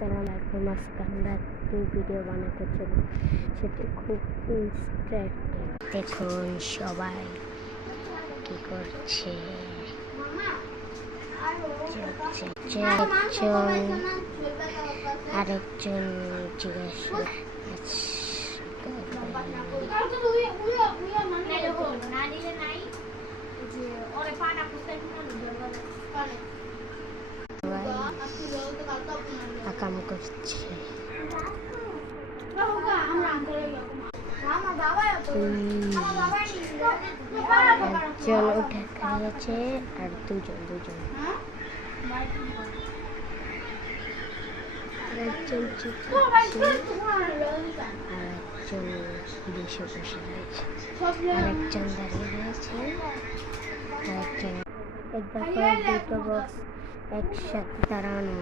আসসালামু আলাইকুম। আজকে আমরা একটি ভিডিও বানাতে চলি, সেটি খুব ইন্টারেস্টিং। দেখুন সবাই কি করছে। আরেকজন জিজ্ঞাসা কাম করছে। একজন উঠে খাইয়েছে আর দুজন একজন চিৎকারছে আর একজন বসে রয়েছে, আরেকজন দাঁড়িয়ে রয়েছে, আরেকজন দুটো বক্স একসাথে দাঁড়ানো।